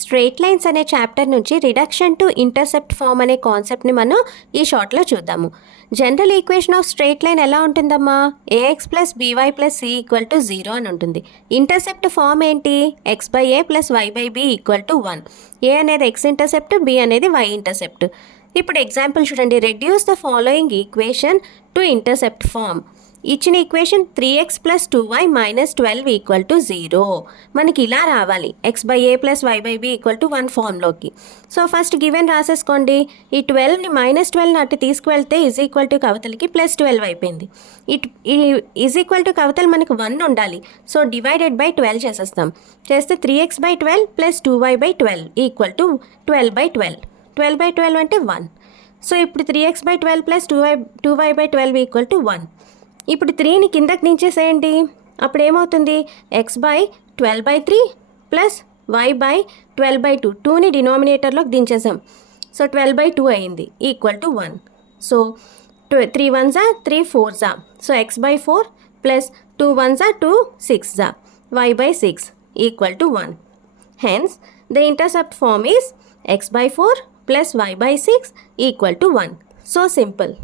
Straight lines అనే chapter నుంచి reduction to intercept form అనే కాన్సెప్ట్ని మనం ఈ షార్ట్లో చూద్దాము. General equation of straight line ఎలా ఉంటుందమ్మా? A x plus b y plus c equal to 0 అని ఉంటుంది. ఇంటర్సెప్ట్ ఫార్మ్ ఏంటి? X by a plus y by b equal to 1. A అనేది ఎక్స్ ఇంటర్సెప్ట్, బి అనేది వై ఇంటర్సెప్ట్. ఇప్పుడు ఎగ్జాంపుల్ చూడండి. Reduce the following equation to intercept form. ఇచ్చిన equation 3x plus 2y minus 12 equal to 0. మనకి ఇలా రావాలి, x by a plus y by b equal to 1 ఫార్మ్లోకి. So first given రాసేసుకోండి. ఈ 12ని -12ని అటు తీసుకువెళ్తే ఈజ్ ఈక్వల్ టు కవతలకి +12 అయిపోయింది. ఈ ఈజ్ ఈక్వల్ టు కవతలు మనకు 1 ఉండాలి. సో డివైడెడ్ బై 12 చేసేస్తాం. చేస్తే 3x by 12 plus 2y by 12 equal to 12 by 12. 12 by 12 అంటే 1. సో ఇప్పుడు 3x by 12 plus 2y by 12 equal to 1. ఇప్పుడు 3ని కిందకి దించేసేయండి. అప్పుడు ఏమవుతుంది? X by 12 by 3 plus y by 12 by 2. 2ని డినామినేటర్లోకి దించేసాం. సో 12 బై 2 అయింది equal to 1. So 3 1s 3 4s. So x by 4 plus 2 1s 2 6s. Y by 6 equal to 1. Hence the intercept form is x by 4 plus y by 6 equal to 1. So simple.